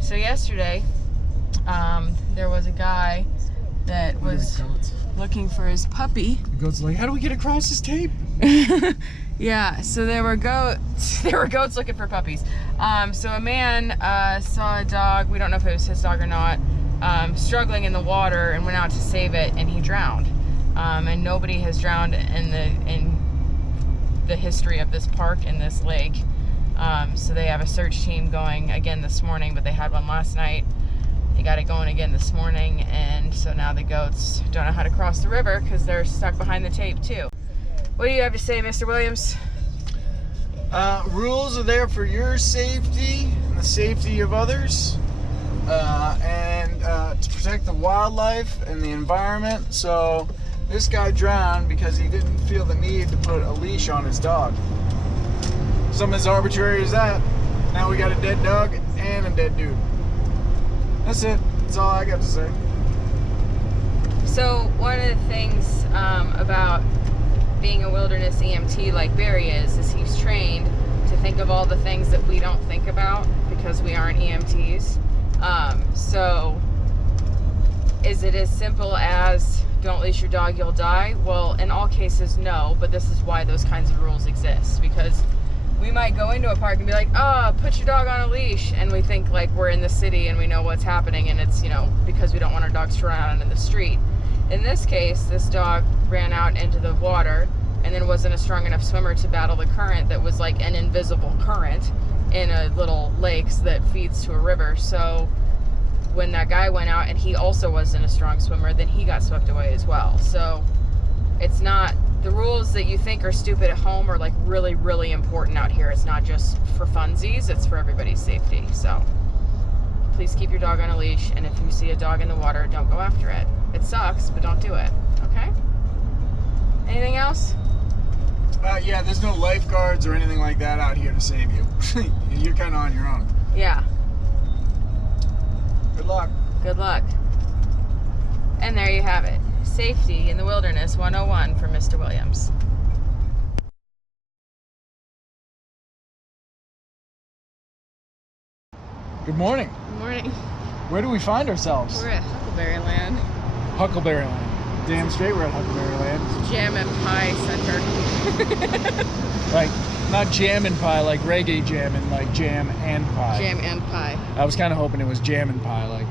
So yesterday, there was a guy that was looking for his puppy. The goat's like, how do we get across this tape? Yeah, so there were goats. There were goats looking for puppies. So a man saw a dog. We don't know if it was his dog or not. Struggling in the water and went out to save it, and he drowned. And nobody has drowned in the history of this park and this lake. So they have a search team going again this morning, but they had one last night. They got it going again this morning, and so now the goats don't know how to cross the river because they're stuck behind the tape too. What do you have to say, Mr. Williams? Rules are there for your safety and the safety of others, and to protect the wildlife and the environment. So this guy drowned because he didn't feel the need to put a leash on his dog. Something as arbitrary as that. Now we got a dead dog and a dead dude. That's it. That's all I got to say. So one of the things about being a wilderness EMT like Barry is he's trained to think of all the things that we don't think about because we aren't EMTs. So is it as simple as don't leash your dog, you'll die? Well, in all cases, no, but this is why those kinds of rules exist, because we might go into a park and be like, oh, put your dog on a leash, and we think like we're in the city and we know what's happening, and it's, you know, because we don't want our dogs to run out in the street. In this case, this dog ran out into the water and then wasn't a strong enough swimmer to battle the current that was like an invisible current in a little lake that feeds to a river. So when that guy went out and he also wasn't a strong swimmer, then he got swept away as well. So it's not, the rules that you think are stupid at home are like really, really important out here. It's not just for funsies, it's for everybody's safety. So please keep your dog on a leash, and if you see a dog in the water, don't go after it. It sucks, but don't do it, okay? Anything else? Yeah, there's no lifeguards or anything like that out here to save you. You're kind of on your own. Yeah. Good luck. Good luck. And there you have it. Safety in the Wilderness 101 for Mr. Williams. Good morning. Good morning. Where do we find ourselves? We're at Huckleberry Land. Huckleberry Land. Damn straight we're at Huckleberry Land. Jam and Pie Center. Like, not jam and pie, like reggae jamming, like jam and pie. Jam and pie. I was kind of hoping it was jam and pie, like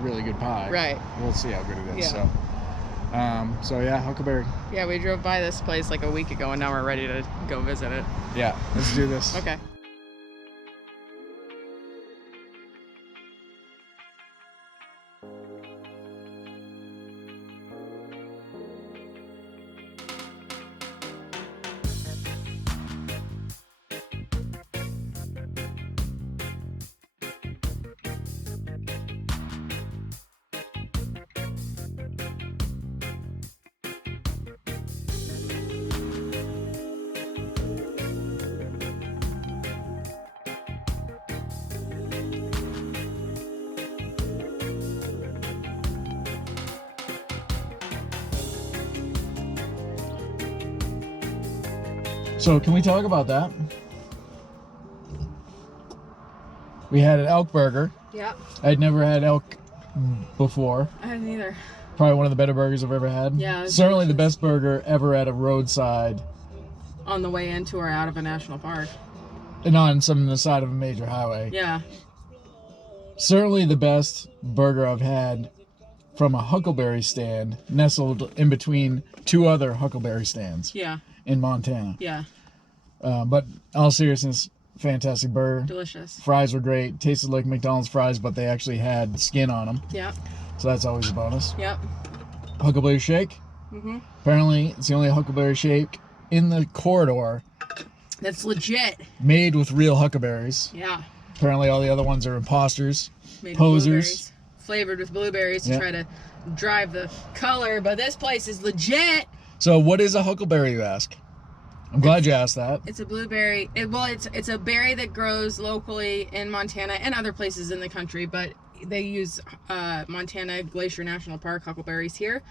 really good pie. Right. We'll see how good it is. Yeah. So yeah, Huckleberry. Yeah, we drove by this place like a week ago, and now we're ready to go visit it. Yeah, let's do this. Okay. So can we talk about that? We had an elk burger. Yep. I'd never had elk before. I hadn't either. Probably one of the better burgers I've ever had. Yeah. Certainly the best burger ever at a roadside. On the way into or out of a national park. And on the side of a major highway. Yeah. Certainly the best burger I've had from a Huckleberry stand nestled in between two other Huckleberry stands. Yeah. In Montana. Yeah. But all seriousness, fantastic burger. Delicious. Fries were great. Tasted like McDonald's fries, but they actually had skin on them. Yep. So that's always a bonus. Yep. Huckleberry shake. Mm-hmm. Apparently, it's the only Huckleberry shake in the corridor. That's legit. Made with real huckleberries. Yeah. Apparently, all the other ones are imposters, Made posers. Flavored with blueberries to try to drive the color, but this place is legit. So, what is a huckleberry, you ask? I'm glad you asked that. It's a blueberry. It's a berry that grows locally in Montana and other places in the country, but they use Montana Glacier National Park huckleberries here,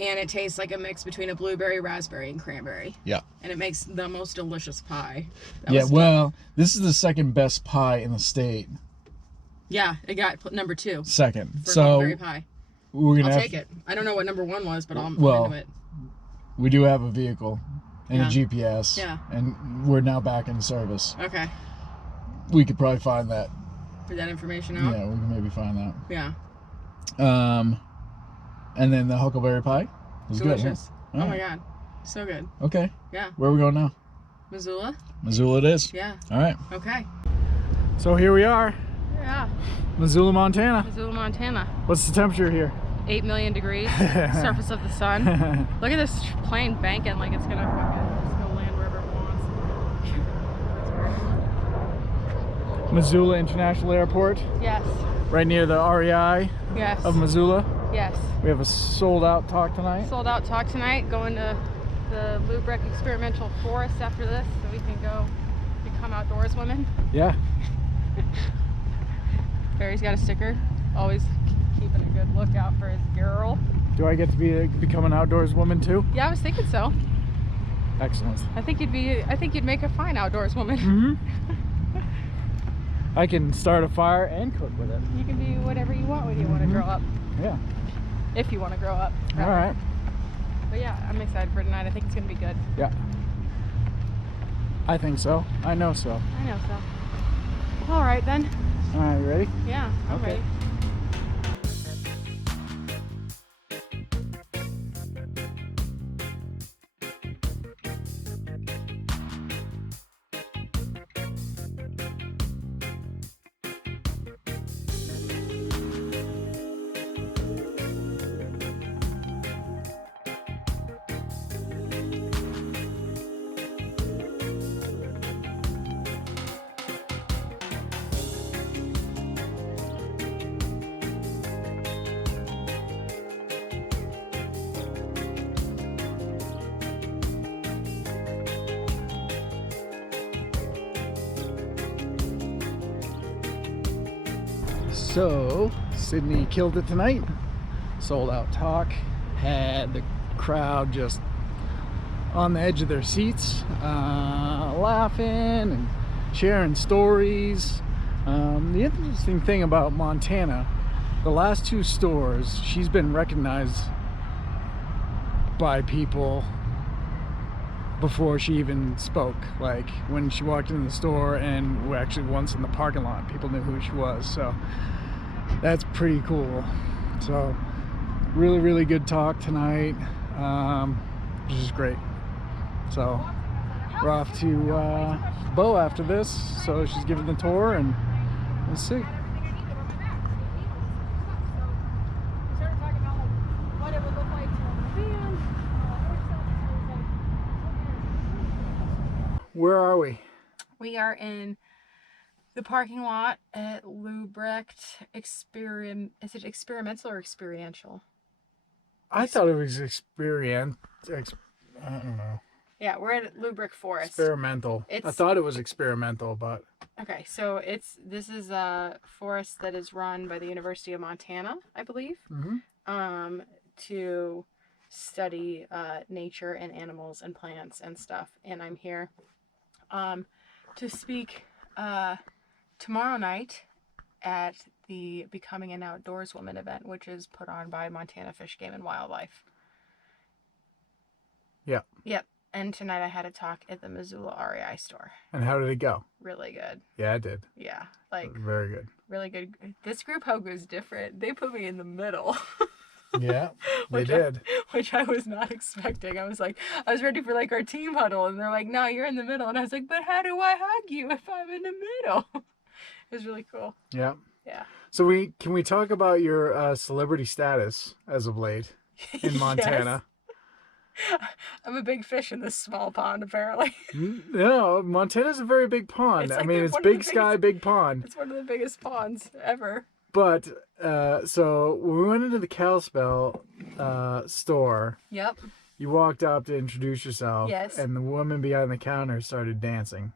and it tastes like a mix between a blueberry, raspberry, and cranberry. Yeah. And it makes the most delicious pie. Yeah, well, this is the second best pie in the state. Yeah, it got number 2 Second. for So Huckleberry Pie. we're gonna I'll have take it. I don't know what number 1 was, but I'm Well, into it. we do have a vehicle and Yeah. a GPS. Yeah. And we're now back in service. Okay. We could probably find that. Put that information out. Yeah, we can maybe find that. Yeah. And then the Huckleberry Pie was Delicious. good. Huh? Oh my god. So good. Okay. Yeah. Where are we going now? Missoula? Missoula it is. Yeah. All right. Okay. So here we are, Yeah. Missoula, Montana. Missoula, Montana. What's the temperature here? 8 million degrees. Surface of the sun. Look at this plane banking like it's gonna fucking just go land wherever it wants. Missoula International Airport, Yes. right near the REI Yes. of Missoula. Yes. We have a sold out talk tonight. Sold out talk tonight. Going to the Lubeck Experimental Forest after this, so we can go become outdoors women. Yeah. Barry's got a sticker. Always keeping a good lookout for his girl. Do I get to become an outdoors woman too? Yeah, I was thinking so. Excellent. I think you'd make a fine outdoors woman. Mm-hmm. I can start a fire and cook with it. You can do whatever you want when you want to grow up. Yeah. If you want to grow up. All right. But yeah, I'm excited for tonight. I think it's going to be good. Yeah. I think so. I know so. I know so. All right then. All right, you ready? Yeah, I'm Okay. ready. So, Sydney killed it tonight. Sold out talk. Had the crowd just on the edge of their seats, laughing and sharing stories. The interesting thing about Montana, the last 2 stores, she's been recognized by people before she even spoke. Like when she walked into the store, and actually once in the parking lot, people knew who she was. So that's pretty cool. So really good talk tonight, which is great. So we're off to Bo after this, so she's giving the tour, and we'll see. Where are we? We are in the parking lot at Lubrecht Is it experimental or experiential? I thought it was I don't know. Yeah, we're at Lubrecht Forest. Experimental. I thought it was experimental, but Okay, so this is a forest that is run by the University of Montana, I believe, to study nature and animals and plants and stuff. And I'm here to speak tomorrow night at the Becoming an Outdoors Woman event, which is put on by Montana Fish, Game and Wildlife. Yeah. Yep. And tonight I had a talk at the Missoula REI store. And how did it go? Really good. Yeah, it did. Yeah, like Very good. really good. This group hug was different. They put me in the middle. Yeah, they did. Which I was not expecting. I was ready for like our team huddle, and they're like, "No, you're in the middle." And I was like, "But how do I hug you if I'm in the middle?" It was really cool. Yeah. Yeah. So can we talk about your celebrity status as of late in Montana? I'm a big fish in this small pond, apparently. No, Montana's a very big pond. It's like I mean, it's big sky, big pond. It's one of the biggest ponds ever. But so when we went into the Kalispell store, Yep. you walked up to introduce yourself. Yes. And the woman behind the counter started dancing.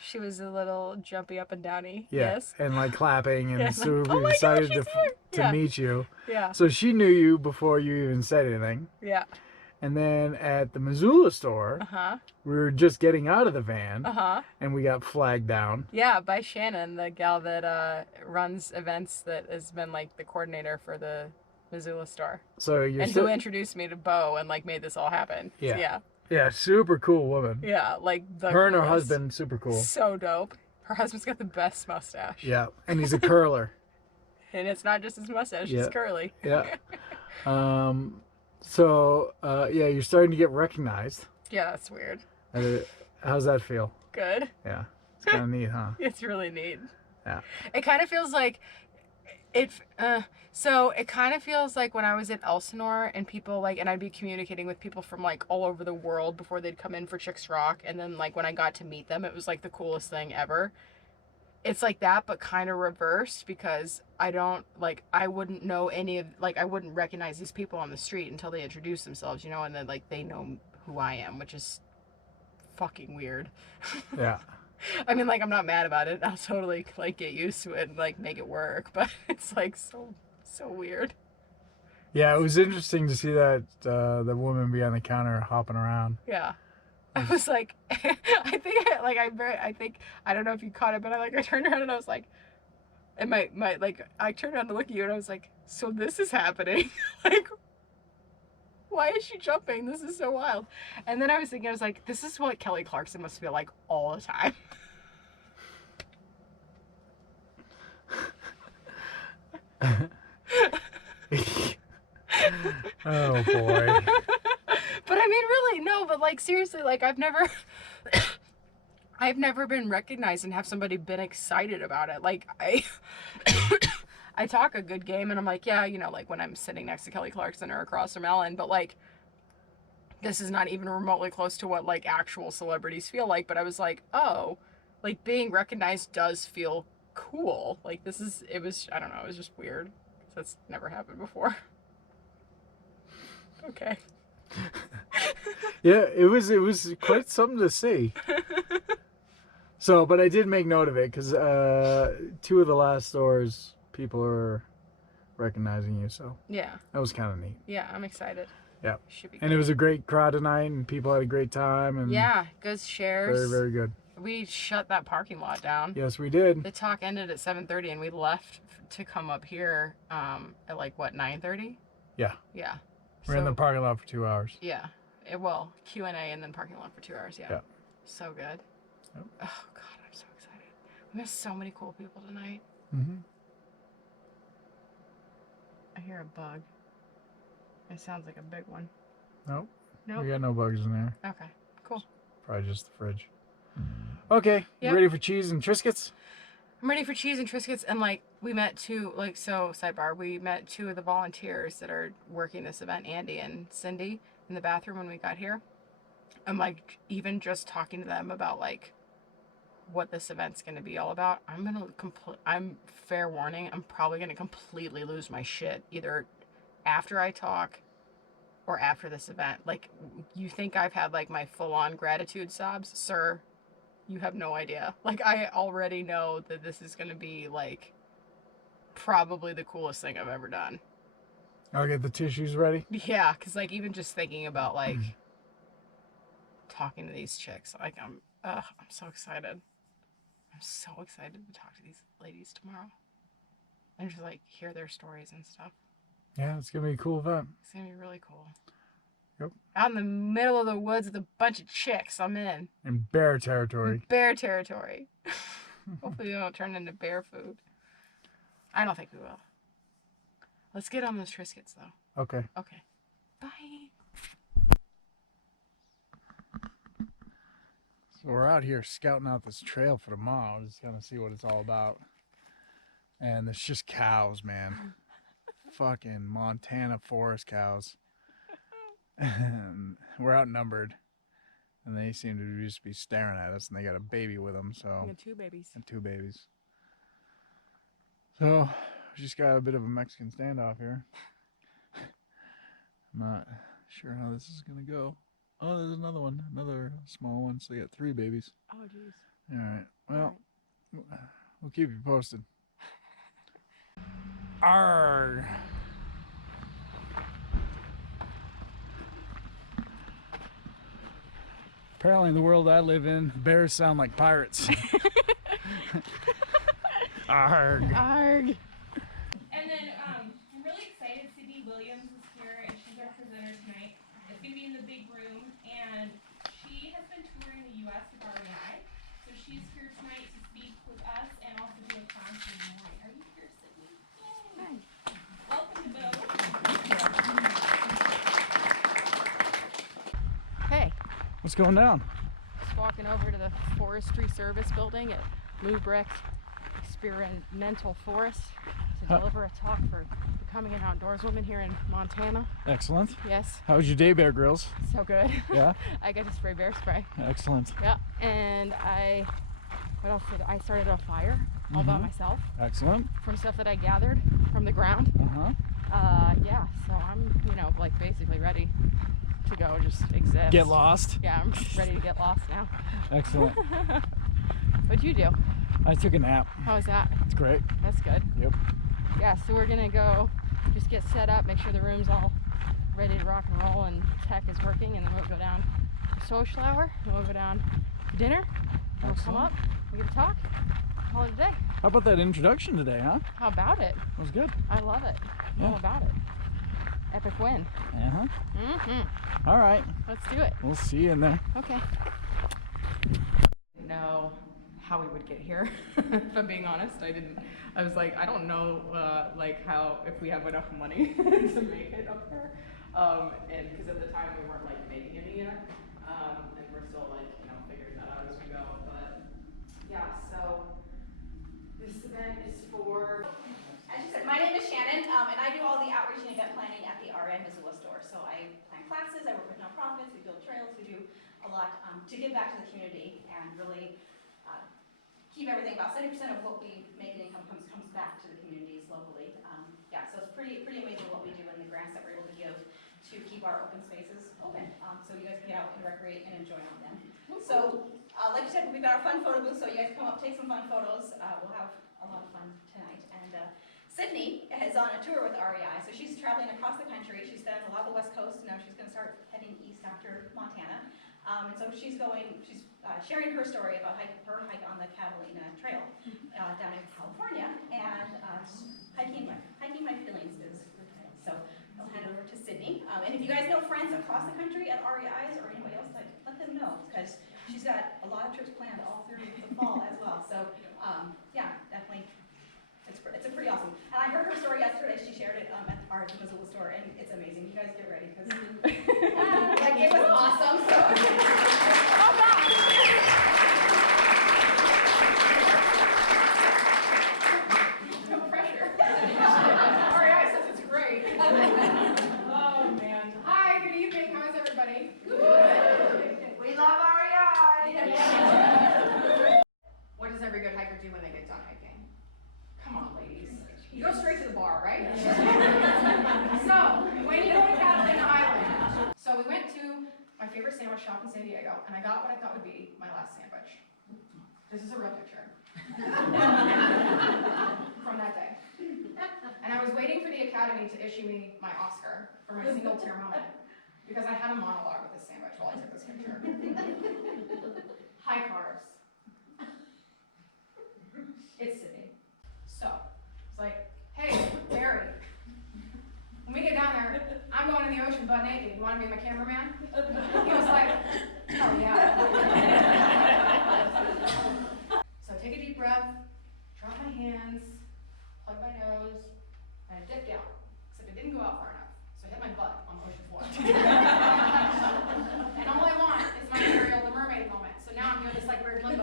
She was a little jumpy up and downy. Yeah. Yes. And like clapping, and Yeah, so like, we "Oh my decided gosh, she's to here!" Yeah. meet you. Yeah. So she knew you before you even said anything. Yeah. And then at the Missoula store, we were just getting out of the van, and we got flagged down. Yeah, by Shannon, the gal that runs events, that has been like the coordinator for the Missoula store. So you're and who introduced me to Bo and like made this all happen. Yeah. So, yeah. Yeah, super cool woman. Yeah, like the her and her husband, super cool. So dope. Her husband's got the best mustache. Yeah, and he's a curler. And it's not just his mustache; it's curly. Yeah. So yeah, you're starting to get recognized. Yeah, that's weird. How's that feel? Good. Yeah, it's kind of neat, huh? It's really neat. Yeah. It kind of feels like it. So it kind of feels like when I was at Elsinore and people like, and I'd be communicating with people from like all over the world before they'd come in for Chicks Rock, and then like when I got to meet them, it was like the coolest thing ever. It's like that, but kind of reversed, because I wouldn't know I wouldn't recognize these people on the street until they introduce themselves, you know, and then like they know who I am, which is fucking weird. Yeah. I mean, like, I'm not mad about it. I'll totally like get used to it and like make it work, but it's like so weird. Yeah, it was interesting to see that the woman behind the counter hopping around. Yeah. I was like, I don't know if you caught it, but I turned around and I was like, and I turned around to look at you and I was like, so this is happening. Like, why is she jumping? This is so wild. And then I was thinking, I was like, this is what Kelly Clarkson must feel like all the time. Oh boy. But I mean, really, no, but like seriously, like I've never been recognized and have somebody been excited about it. Like I talk a good game and I'm like, yeah, you know, like when I'm sitting next to Kelly Clarkson or across from Ellen, but like this is not even remotely close to what like actual celebrities feel like. But I was like, oh, like being recognized does feel cool. Like I don't know, it was just weird. That's never happened before. Okay. Yeah, it was quite something to see. So, but I did make note of it because 2 of the last stores, people are recognizing you. So yeah, that was kind of neat. Yeah, I'm excited. Yeah, should be. And good. It was a great crowd tonight, and people had a great time. And yeah, good shares. Very, very good. We shut that parking lot down. Yes, we did. The talk ended at 7:30, and we left to come up here at like what 9:30. Yeah. Yeah. We're in the parking lot for 2 hours. Yeah. Q&A and then parking lot for 2 hours. Yeah. So good. Yep. Oh God, I'm so excited. We met so many cool people tonight. I hear a bug. It sounds like a big one. Nope. Nope. We got no bugs in there. Okay. Cool. Probably just the fridge. Okay. You ready for cheese and Triscuits? I'm ready for cheese and Triscuits, and like we met sidebar, we met 2 of the volunteers that are working this event, Andy and Cindy, in the bathroom when we got here. I'm like, even just talking to them about like what this event's going to be all about, I'm fair warning, I'm probably going to completely lose my shit either after I talk or after this event. Like, you think I've had like my full-on gratitude sobs? Sir, you have no idea. Like, I already know that this is going to be like probably the coolest thing I've ever done. I'll get the tissues ready. Yeah, because like even just thinking about like talking to these chicks, like I'm so excited. I'm so excited to talk to these ladies tomorrow and just like hear their stories and stuff. Yeah, it's gonna be a cool event. It's gonna be really cool. Yep. Out in the middle of the woods with a bunch of chicks. I'm in. In bear territory. Bear territory. Hopefully we don't turn into bear food. I don't think we will. Let's get on those Triscuits though. Okay. Okay. Bye. So we're out here scouting out this trail for tomorrow. Just gonna see what it's all about. And it's just cows, man. Fucking Montana forest cows. And we're outnumbered. And they seem to just be staring at us, and they got a baby with them, so. We got 2 babies. And 2 babies. So, we just got a bit of a Mexican standoff here. I'm not sure how this is gonna go. Oh, there's another one, another small one. So they got 3 babies. Oh, jeez. All right. Well, we'll keep you posted. Arrgh. Apparently in the world I live in, bears sound like pirates. Arg. Arg. And then I'm really excited. Sydney Williams is here, and she's our presenter tonight. It's going to be in the big room, and she has been touring the U.S. with REI. So she's here tonight to speak with us and also do a class in the morning. Are you here, Sydney? Yay. Hi. Welcome to Bill. Hey, What's going down? just walking over to the Forestry Service building at Lubrecht Experimental Forest to deliver a talk for becoming an outdoors woman here in Montana. Excellent. Yes, How was your day, Bear Grylls? so good. Yeah? I got to spray bear spray. Excellent. Yeah, and what else did I started a fire all by myself Excellent. from stuff that I gathered from the ground. Yeah, so I'm, like basically ready to go, just exist. Get lost. Yeah, I'm ready to get lost now. Excellent. What'd you do? I took a nap. How was that? It's great. That's good. Yep. Yeah, so we're gonna go just get set up, make sure the room's all ready to rock and roll and tech is working, and then we'll go down to social hour, and we'll go down for dinner, we'll come up, we get to talk, call it a day. How about that introduction today, huh? How about it? It was good. I love it. Yeah. All about it. Epic win. All right. Let's do it. We'll see you in there. Okay. Know how we would get here. If I'm being honest, I was like, I don't know, how, if we have enough money to make it up there. And because at the time we weren't making any yet. And we're still figuring that out as we go. But yeah, so this event is for. As you said, my name is Shannon, and I do all the outreach and event planning at the REI and Missoula store. So I plan classes, I work with nonprofits, we build trails, we do a lot to give back to the community and really keep everything. About 70% of what we make in income comes back to the communities locally. Yeah, so it's pretty amazing what we do and the grants that we're able to give to keep our open spaces open, so you guys can get out and recreate and enjoy on them. So, like you said, we've got our fun photo booth, so you guys come up, take some fun photos. We'll have a lot of fun tonight. And Sydney is on a tour with REI, so she's traveling across the country. She's done a lot of the West Coast, now she's going to start heading east after Montana. And so she's sharing her story about her hike on the Catalina Trail down in California, and hiking my feelings is so. I'll hand it over to Sydney. And if you guys know friends across the country at REI's or anybody else, let them know, because she's got a lot of trips planned all through the fall as well. So yeah, definitely. It's a pretty awesome. And I heard her story yesterday. She shared it at our Missoula store, and it's amazing. You guys get ready, because it was awesome. So. Oh God. No pressure. REI says it's great. Oh man. Hi, good evening. How is everybody? Good. We love REI. What does every good hiker do when they get done hiking? Come on, ladies. You go straight to the bar, right? So, when you go to Catalina Island. So we went to my favorite sandwich shop in San Diego, and I got what I thought would be my last sandwich. This is a real picture. From that day. And I was waiting for the Academy to issue me my Oscar for my single tear moment, because I had a monologue with this sandwich while I took this picture. High carbs. It's Sydney. So, it's like, hey, Barry, when we get down there, I'm going in the ocean butt naked. You want to be my cameraman? He was like, oh yeah. So I take a deep breath, drop my hands, plug my nose, and I dipped out. Except it didn't go out far enough. So I hit my butt on the ocean floor. And all I want is my Ariel the Mermaid moment. So now I'm doing this weird limbo.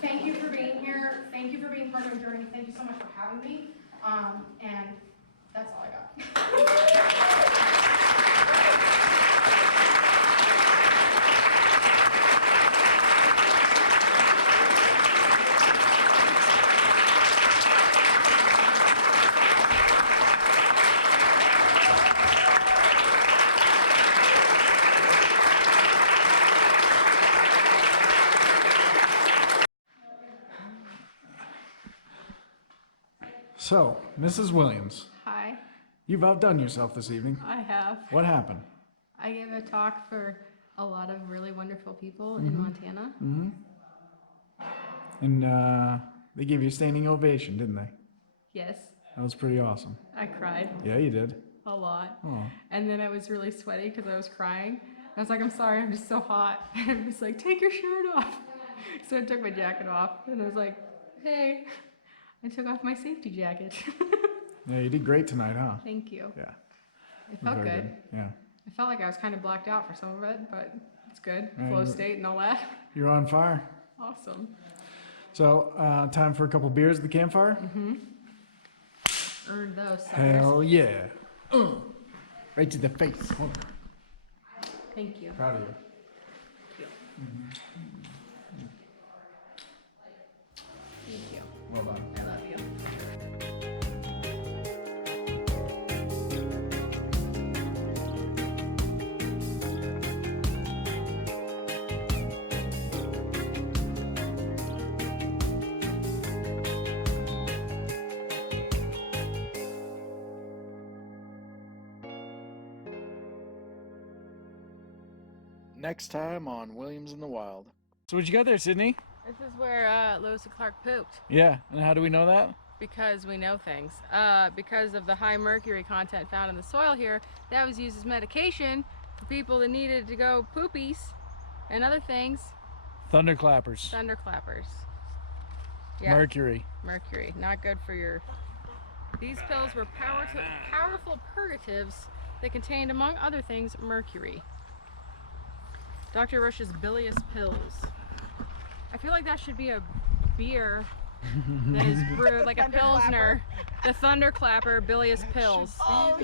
Thank you for being here. Thank you for being part of the journey. Thank you so much for having me. And that's all I got. So, Mrs. Williams, Hi, you've outdone yourself this evening. I have. What happened? I gave a talk for a lot of really wonderful people in Montana. And they gave you a standing ovation, didn't they? Yes, That was pretty awesome. I cried Yeah, you did. a lot. Oh. And then I was really sweaty because I was crying. I was like, I'm sorry, I'm just so hot. And I was like, take your shirt off. So I took my jacket off and I was like, hey, I took off my safety jacket. Yeah, you did great tonight, huh? Thank you. Yeah. It felt Very good. Yeah. I felt like I was kind of blacked out for some of it, but it's good. Yeah, Flow you- state and all that. You're on fire. Awesome. So, time for a couple beers at the campfire? Earned those suckers. Hell yeah. Right to the face. Oh, Thank you. proud of you. Thank you. Well done. I love you. Next time on Williams in the Wild. So what you got there, Sydney? This is where Lewis and Clark pooped. Yeah, and how do we know that? Because we know things. Because of the high mercury content found in the soil here, that was used as medication for people that needed to go poopies and other things. Thunderclappers. Thunderclappers. Yeah, Mercury. mercury. Not good for your... These pills were powerful purgatives that contained, among other things, mercury. Dr. Rush's bilious pills. I feel like that should be a beer that is brewed like a Pilsner. The Thunderclapper bilious pills. Oh.